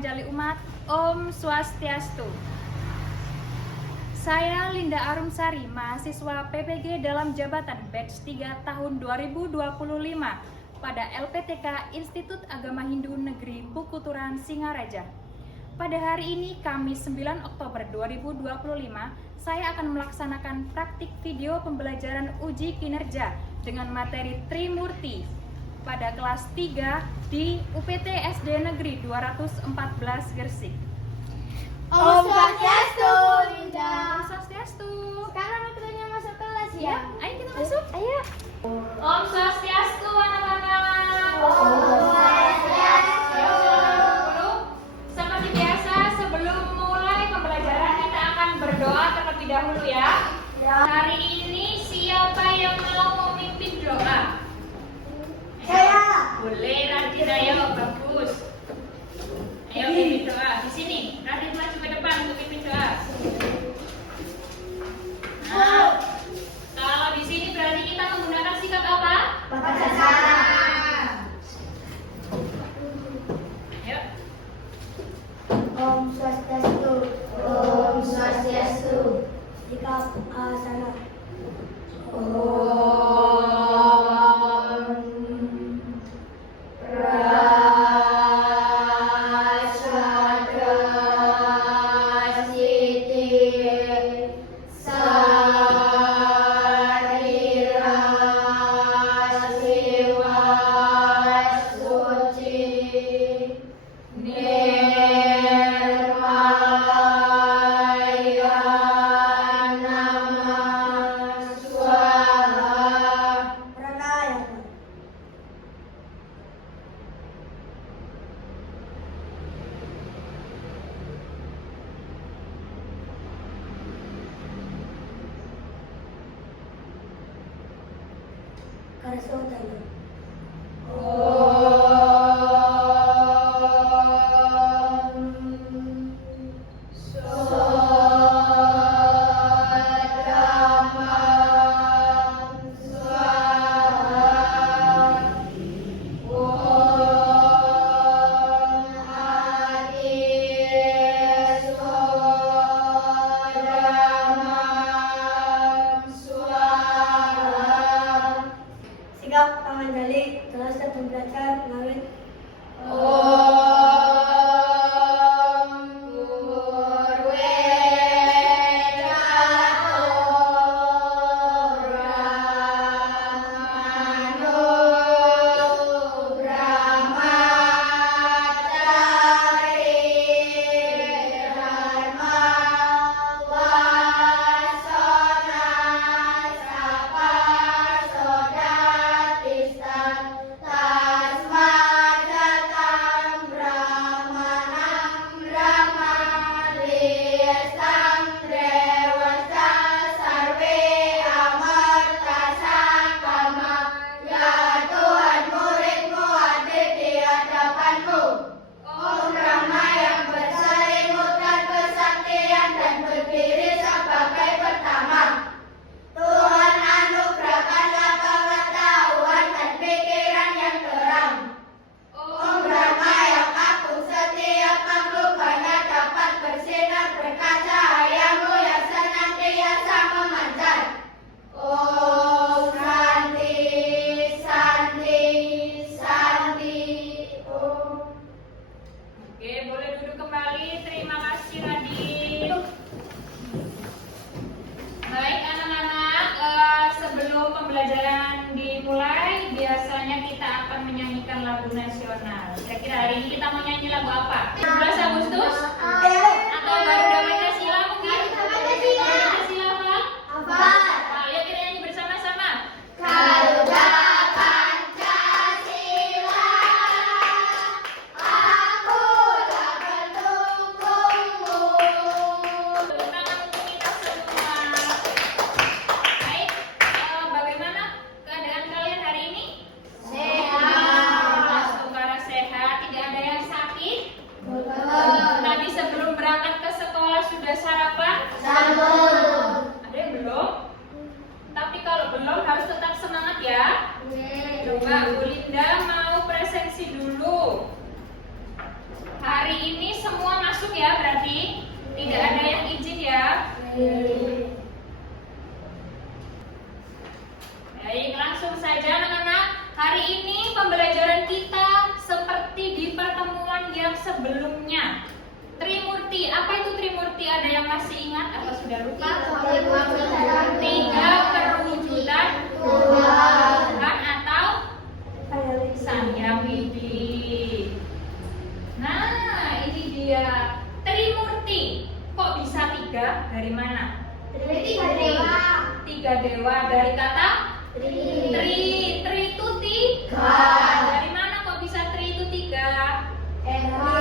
Panjali Umat. Om Swastiastu. Saya Linda Arumsari, mahasiswa PPG dalam jabatan batch 3 tahun 2025 pada LPTK Institut Agama Hindu Negeri Pukuturan Singaraja. Pada hari ini, Kamis 9 Oktober 2025, saya akan melaksanakan praktik video pembelajaran uji kinerja dengan materi Trimurti pada kelas 3 di UPT SD Negeri 214 Gresik. Om Swastiastu, Linda. Om Swastiastu. Sekarang waktunya masuk kelas ya. Ayo kita masuk. Ayo. Om Swastiastu anak-anak. Om Swastiastu. Dulu, seperti biasa sebelum mulai pembelajaran kita akan berdoa terlebih dahulu ya. Hari ini siapa yang mau memimpin doa? Saya. Boleh, Radit, ayo, bagus. Ayo pimpin doa. Di sini, Radit maju ke depan untuk pimpin doa. Nah, kalau di sini berarti kita menggunakan sikap apa? Ayo. Om Swastiastu. Om Swastiastu. Sikap asana. Karasotana. Sikap Panjali kelas 1 belajar ngawit. Oke, boleh duduk kembali. Terima kasih, Radit. Baik, anak-anak, sebelum pembelajaran dimulai, biasanya kita akan menyanyikan lagu nasional. Kira-kira hari ini kita mau nyanyi lagu apa? 17 Agustus? Atau Garuda Pancasila mungkin? Pancasila apa? Ayo kita nyanyi bersama-sama. Garuda Pancasila, akulah pendukungmu. Tepuk tangan untuk kita semua. Baik, bagaimana keadaan kalian hari ini? Sehat. Saudara sehat, tidak ada yang sakit. Betul. Tadi sebelum berangkat ke sekolah Tiga perwujudan Tuhan atau Sang Hyang Widi. Nah, ini dia Trimurti. Kok bisa tiga? Dari mana? Tiga dewa dari kata tri. Tri itu tiga. Dari mana kok bisa tri itu tiga? Eka.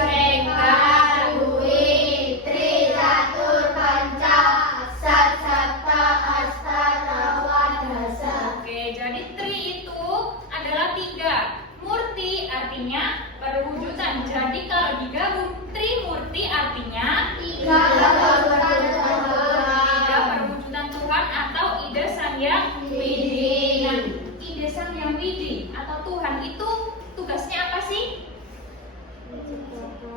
Oke, jadi tri itu adalah tiga. Murti artinya perwujudan. Jadi kalau digabung Trimurti artinya tiga perwujudan Tuhan atau ide Sang Hyang Widi. Nah, ide Sang Hyang Widi atau Tuhan itu tugasnya apa sih?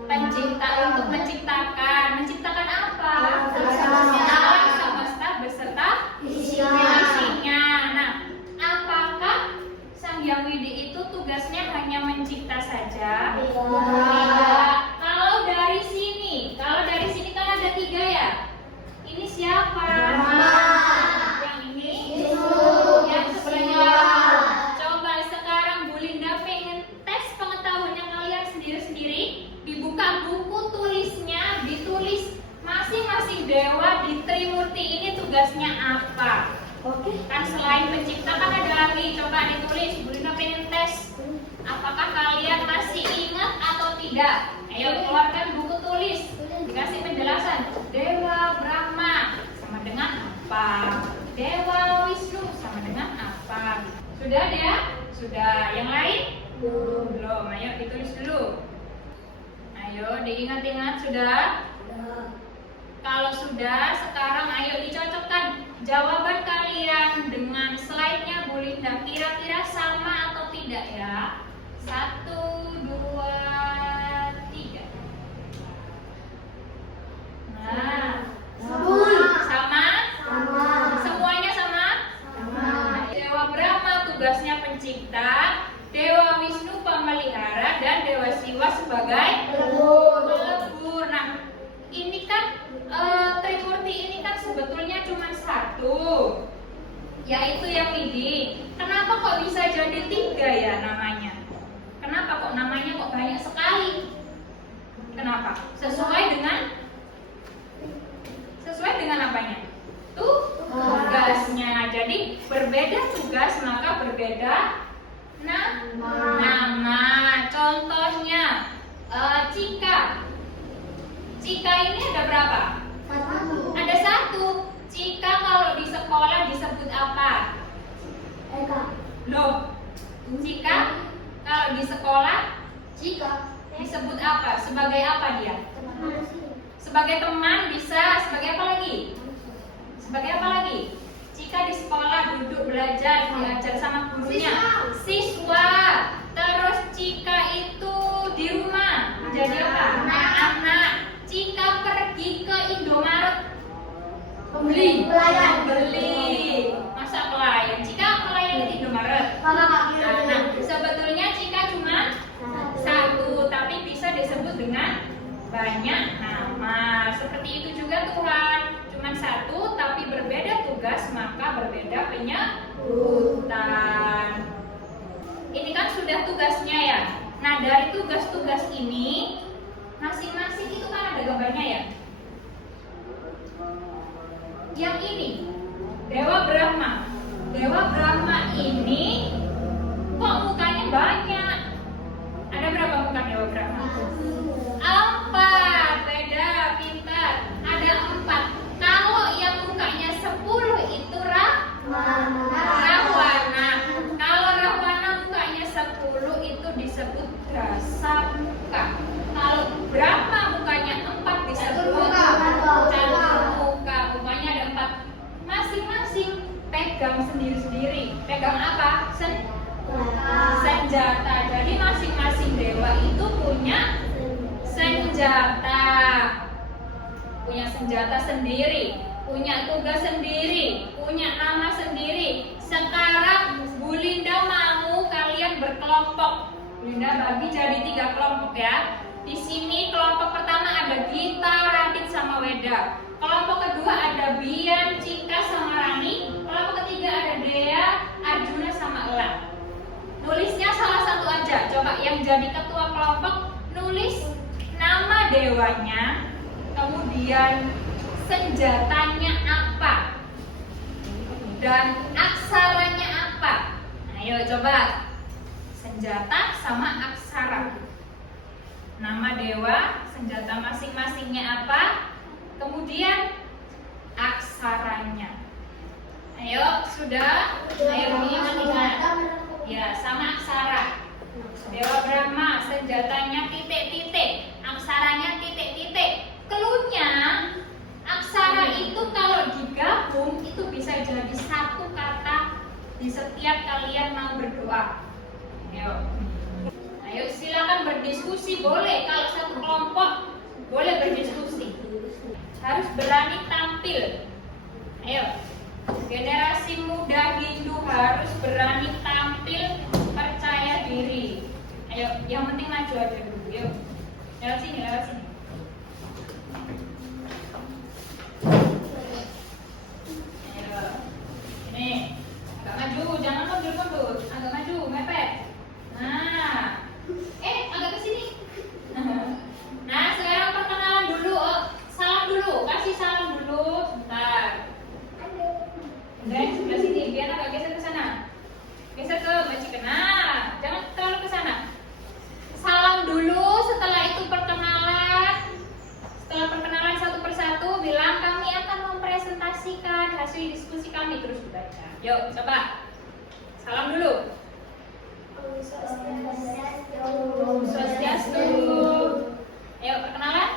Pencipta, untuk menciptakan. Menciptakan apa? Alam semesta beserta isinya. Nah, apakah Sang Hyang Widi itu tugasnya hanya mencipta saja? Tidak. Kalau dari sini kan ada tiga ya. Ini siapa? Yang ini? Yang sebelah. Coba sekarang Bu Linda pengen tes pengetahuannya kalian sendiri-sendiri. Dibuka buku tulisnya, ditulis masing-masing dewa di Trimurti ini tugasnya apa? Oke. Kan selain pencipta kan ada lagi. Coba ditulis. Bu Linda pengen tes. Apakah kalian masih ingat atau tidak? Ayo keluarkan buku tulis. Dikasih penjelasan. Dewa Brahma sama dengan apa? Dewa Wisnu sama dengan apa? Sudah ya? Sudah. Yang lain? Belum. Ayo ditulis dulu. Ayo diingat-ingat sudah? Kalau sudah, sekarang ayo dicocokkan jawaban kalian dengan slide-nya Bu Linda. Kira-kira sama atau tidak ya? 1, 2, 3. Nah, sama? Semuanya sama? Dewa Brahma tugasnya pencipta, Dewa Wisnu pemelihara, dan Dewa Siwa sebagai pelebur. Nah, ini kan Trimurti ini kan sebetulnya cuma satu, yaitu yang Widi. Kenapa kok bisa jadi tiga ya namanya? Kenapa kok namanya kok banyak sekali? Kenapa? Sesuai dengan apanya? Tugasnya. Jadi berbeda tugas maka berbeda nama. Contohnya Cika ini ada berapa? Ada satu. Cika kalau di sekolah disebut apa? Loh, Cika kalau di sekolah disebut apa? Sebagai apa dia? Sebagai teman bisa. Sebagai apa lagi? Sebagai apa lagi? Cika di sekolah duduk belajar, diajar sama gurunya. Siswa. Terus Cika itu di rumah menjadi apa? Anak. Cika pergi ke Indomaret beli. Masa pelayan? Cika pelayan di Indomaret. Nah, sebetulnya Cika cuma satu, tapi bisa disebut dengan banyak nama. Seperti itu juga Tuhan, cuma satu tapi berbeda tugas maka berbeda penyebutan. Ini kan sudah tugasnya ya. Nah, dari tugas-tugas ini masing-masing itu kan ada gambarnya ya. Yang ini Dewa Brahma. Dewa Brahma ini kok mukanya banyak? Ada berapa muka Dewa Brahma? 4. Beda, pintar. Ada 4. Kalau yang mukanya 10 itu Rahwana. Kalau Rahwana mukanya 10 itu disebut dasa muka. Kalau Brahma mukanya 4 disebut catur muka. Mukanya ada 4. Masing-masing pegang sendiri-sendiri. Pegang apa? Senjata. Jadi masing-masing dewa itu punya senjata. Punya senjata sendiri, punya tugas sendiri, punya nama sendiri. Sekarang Bu Linda mau kalian berkelompok. Bu Linda bagi jadi 3 kelompok ya. Di sini kelompok pertama ada Gita, Radit, sama Weda. Kelompok kedua ada Bian, Cika, yang jadi ketua kelompok nulis nama dewanya, kemudian senjatanya apa, dan aksaranya apa. Ayo coba, senjata sama aksara. Nama dewa, senjata masing-masingnya apa, kemudian aksaranya. Ayo, sudah? Ayo ingat-ingat. Ya, sama aksara. Dewa Brahma, senjatanya titik-titik, aksaranya titik-titik. Cluenya, aksara itu kalau digabung itu bisa jadi satu kata di setiap kalian mau berdoa. Ayo. Ayo silakan berdiskusi, boleh kalau satu kelompok boleh berdiskusi. Harus berani tampil. Ayo. Generasi muda Hindu harus berani tampil, percaya diri. Ayo, yang penting maju aja dulu. Yuk. Lewat sini, lewat sini. Ayo. Ini agak maju, jangan mundur-mundur. Agak maju, mepet. Nah. Agak ke sini. Nah, sekarang perkenalan dulu. Salam dulu, kasih salam dulu. Bentar. Guys, sebelah sini, biar agak geser ke sana. Geser ke Mbak Cika. Nah, jangan terlalu ke sana. Salam dulu, setelah itu perkenalan. Setelah perkenalan satu persatu, bilang kami akan mempresentasikan hasil diskusi kami, terus dibaca. Yuk, coba. Salam dulu. Om Swastiastu. Ayo, perkenalan.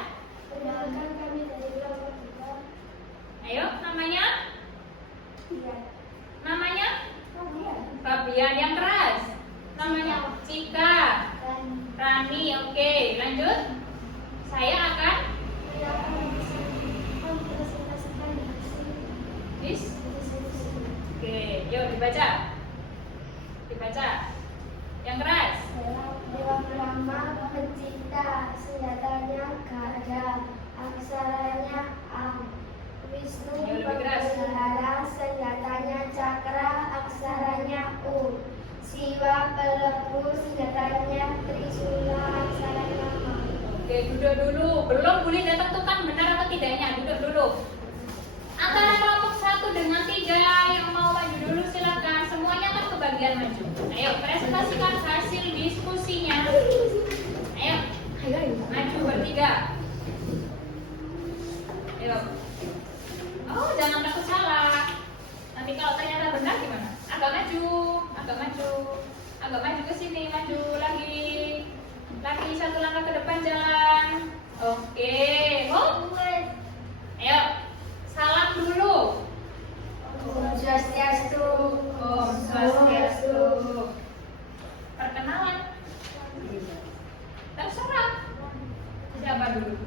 Perkenalkan kami dari kelompok 3. Ayo, namanya? Iya. Namanya? Fabian. Fabian, yang keras. Namanya Cika. Rani, oke. Lanjut. Saya akan mempresentasikan dis. Oke, yuk dibaca. Dibaca. Yang keras. Dewa Brahma pencipta, senjatanya gada, aksaranya am. Wisnu Ayo, lebih keras. pemelihara, senjatanya cakra, aksaranya u. Siwa pelebur, senjatanya trisula, aksaranya ma. Oke, duduk dulu. Belum boleh tentukan benar atau tidaknya. Duduk dulu. Antara kelompok 1 dengan 3 yang mau maju dulu silakan. Semuanya kan kebagian maju. Ayo, presentasikan hasil diskusinya. Ayo, maju bertiga. Ayo. Oh, jangan takut salah. Nanti kalau ternyata benar gimana? Agak maju, agak maju, agak maju ke sini, maju lagi. Lagi satu langkah ke depan jalan. Oke, ayo, salam dulu. Om Swastiastu. Om Swastiastu. Perkenalan. Terserah. Siapa dulu?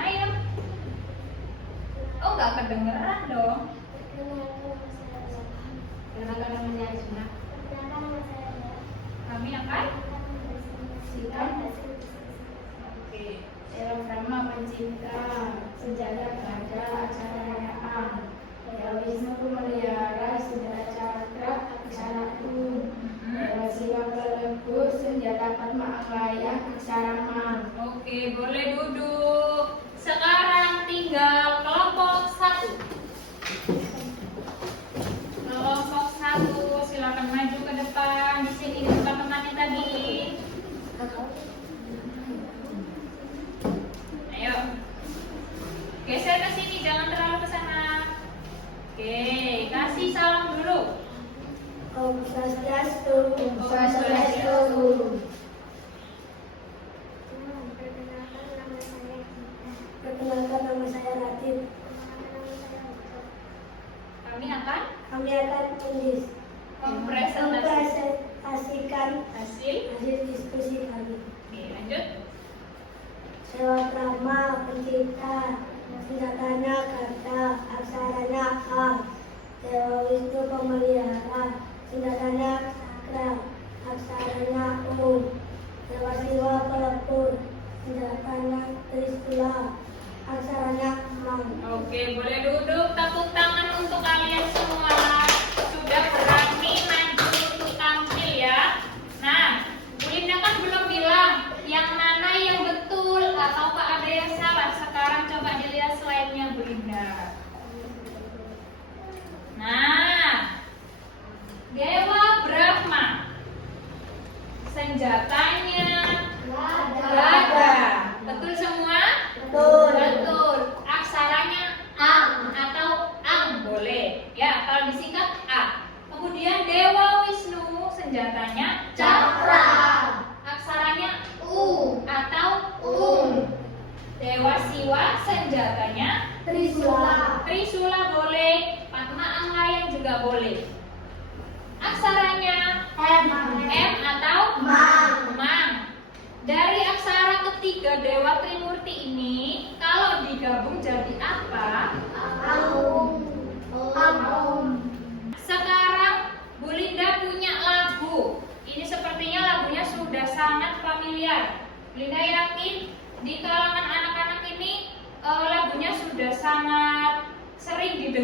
Ayo. Oh, nggak kedengeran dong. Kenalkan namanya Ajna. Kami akan. Oke. Dewa Brahma pencipta, senjata gada, aksaranya am. Dewa Wisnu pemelihara, senjata cakra, aksara u. Dewa Siwa pelebur, senjata padma anglayang, aksara ma. Oke, boleh duduk. Sekarang tinggal kelompok 1. Kelompok 1, silakan maju ke depan. Di sini di tempat temannya tadi. Ayo. Geser ke sini, jangan terlalu ke sana. Oke, kasih salam dulu. Om Swastiastu. Om Swastiastu. Perkenalkan nama saya Latif. Kami akan Kami akan mempresentasikan hasil diskusi kami. Oke, lanjut. Dewa Brahma pencipta, senjatanya gada, aksaranya am. Dewa Wisnu pemelihara, senjatanya cakra, aksaranya u. Dewa Siwa pelebur, senjatanya trisula, aksaranya ma. Oke, boleh duduk. Tepuk tangan untuk kalian semua. Sudah berani maju untuk tampil ya. Nah,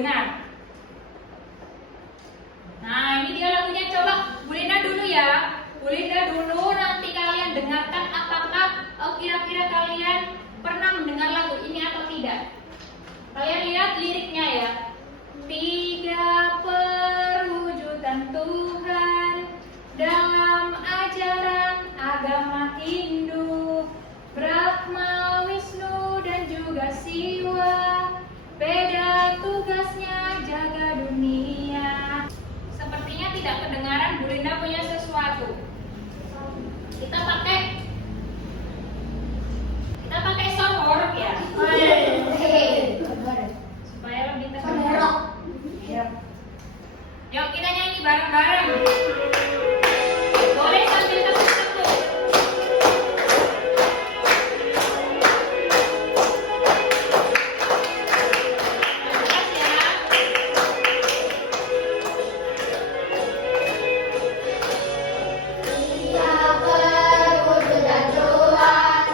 dengar. Nah, ini dia lagunya. Coba Bu Linda dulu ya. Bu Linda dulu, nanti kalian dengarkan apakah kira-kira kalian pernah mendengar lagu ini atau tidak. Kalian lihat liriknya ya. Tiga perwujudan Tuhan dalam ajaran agama Hindu, Brahma, Wisnu, dan juga Siwa. Beda tugasnya jaga dunia. Sepertinya tidak kedengaran. Bu Linda punya sesuatu. Kita pakai sound horeg ya. Supaya lebih terdengar. Yuk kita nyanyi bareng-bareng. Boleh sambil tepuk-tepuk. Jelas ya. Tiga perwujudan Tuhan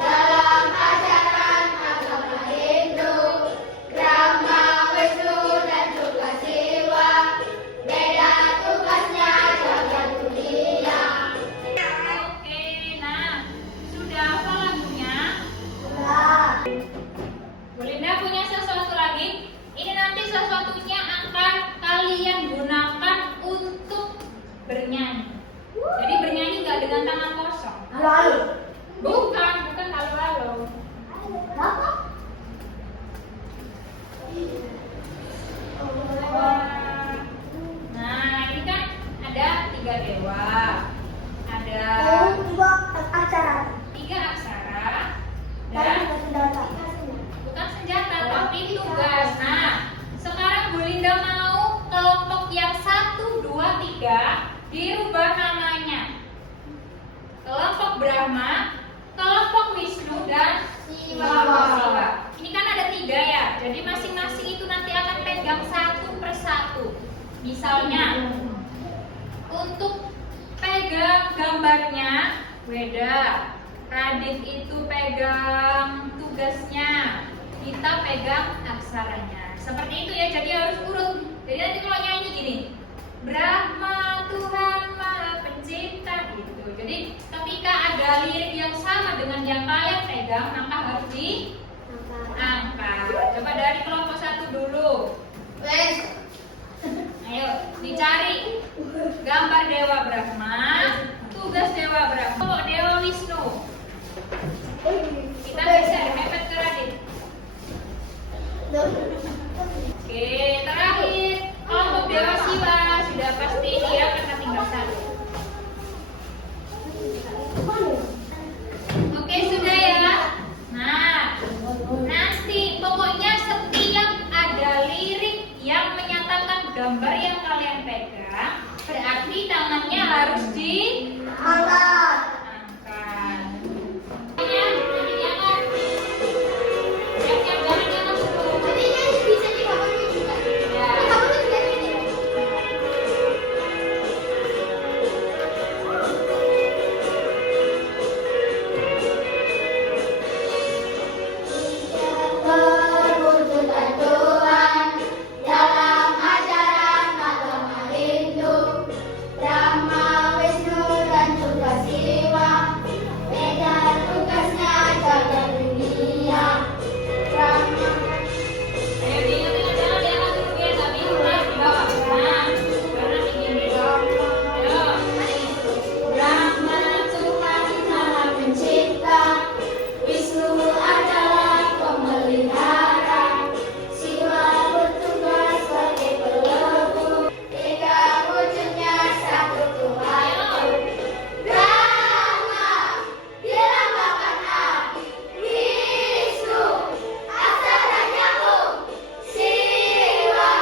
dalam ajaran agama Hindu, Brahma, Wisnu, dan juga Siwa. Beda tugasnya jaga dunia. Oke, nah sudah apa lagunya? Bu Linda punya sesuatu lagi. Ini nanti sesuatunya akan kalian gunakan untuk bernyanyi. Jadi bernyanyi nggak dengan tangan kosong. Bukan halo-halo. Nah, ini kan ada 3 dewa. Ada 3 aksara dan bukan senjata tapi tugas. Nah, sekarang Bu Linda mau kelompok yang 1, 2, 3 dirubah namanya. Kelompok Brahma, kelompok Wisnu, dan Siwa. Ini kan ada 3 ya. Jadi masing-masing itu nanti akan pegang satu persatu. Misalnya untuk pegang gambarnya beda. Radit itu pegang tugasnya, kita pegang aksaranya. Seperti itu ya, jadi harus urut. Jadi nanti kalau nyanyi gini, Brahma Tuhan Maha Pencipta gitu. Jadi ketika ada lirik yang sama dengan yang kalian pegang, maka harus diangkat. Coba dari kelompok 1 dulu. Ayo dicari gambar Dewa Brahma, tugas Dewa Brahma, kelompok Dewa Wisnu. Kita geser mepet ke Radit. Oke, terakhir kelompok Dewa Siwa sudah pasti dia karena tinggal 1. Oke, sudah ya. Nah, nanti pokoknya setiap ada lirik yang menyatakan gambar yang kalian pegang, berarti tangannya harus diangkat. Perwujudan Tuhan dalam ajaran agama Hindu, Brahma, Wisnu, dan juga Siwa. Beda tugasnya jaga dunia. Brahma. Ayo diingat-ingat, jangan diangkat dulu ya, tapi mulai di bawah. Nah, karena begini. Ayo. Brahma Tuhan Maha Pencipta, Wisnu adalah pemelihara, Siwa bertugas sebagai pelebur. Tiga wujudnya satu Tuhan. Brahma dilambangkan A, Wisnu aksaranya U, Siwa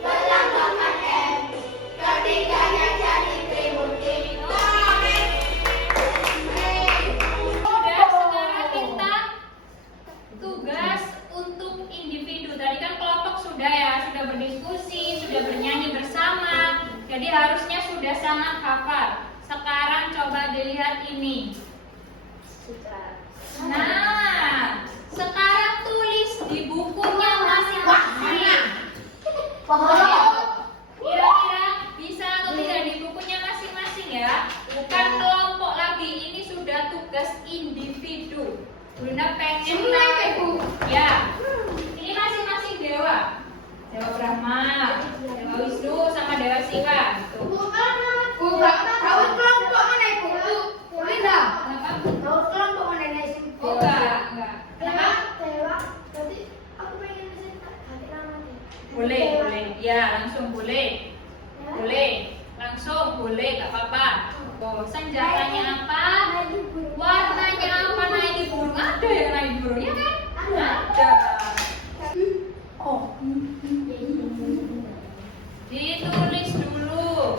berlambangkan M. Ketiganya jadi Trimurti. Sudah, sekarang kita tugas untuk individu. Tadi kan kelompok sudah ya, sudah berdiskusi, sudah bernyanyi bersama. Jadi harusnya sudah sangat hafal. Sekarang coba dilihat ini. Nah, sekarang tulis di bukunya masing-masing. Kira-kira bisa atau tidak di bukunya masing-masing ya? Bukan kelompok lagi, ini sudah tugas individu. Bunda pengen tahu. Ya, ini masing-masing dewa. Dewa Brahma, Dewa Wisnu, sama Dewa Siwa. Tuh. Kenapa? Oh, enggak. Kenapa? Boleh. Ya, langsung boleh. Langsung boleh, gak apa-apa. Oh, senjatanya apa? Warnanya apa? Naik di burung? Ada yang naik di burung, ya kan? Ada. Ditulis dulu.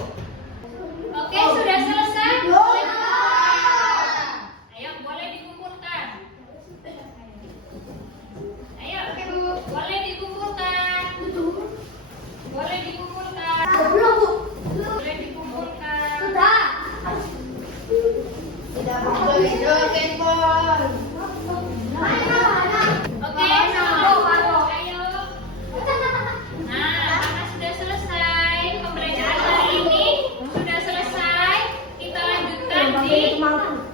Oke, sudah selesai? Ayo, boleh dikumpulkan. Ayo, boleh dikumpulkan. Boleh dikumpulkan. Boleh dikumpulkan. Oke, ayo. Nah, karena sudah selesai pembelajaran hari ini, sudah selesai. Kita lanjutkan di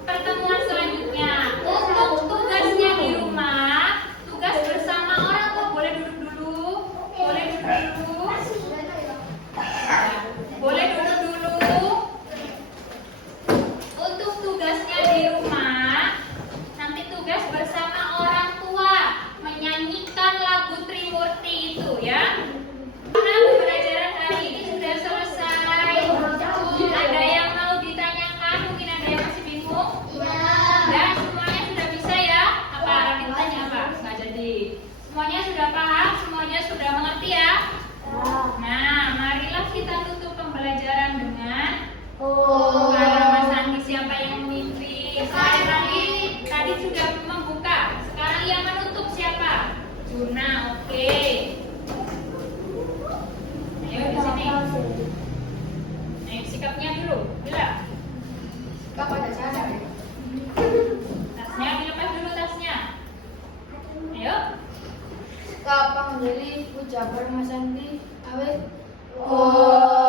pertemuan selanjutnya. Untuk tugasnya di rumah, tugas bersama orang tua. Boleh duduk dulu. Boleh duduk dulu. Untuk tugasnya di rumah, nanti tugas bersama orang tua menyanyikan lagu Trimurti itu ya. Karena pembelajaran hari ini sudah selesai. Ada yang mau ditanyakan? Mungkin ada yang masih bingung? Dan semuanya sudah bisa ya? Apa Radit tanya apa? Nggak jadi. Semuanya sudah paham? Semuanya sudah mengerti ya? Nah, marilah kita tutup pembelajaran dengan para Mas Andi. Siapa yang memimpin? Saya tadi sudah membuka. Sekarang yang menutup siapa? Juna, oke. Ayo di sini. Ayo sikapnya dulu. Bila. Tasnya dilepas dulu tasnya. Ayo. Kapan jadi ucapan Mas Andi awet? Oh.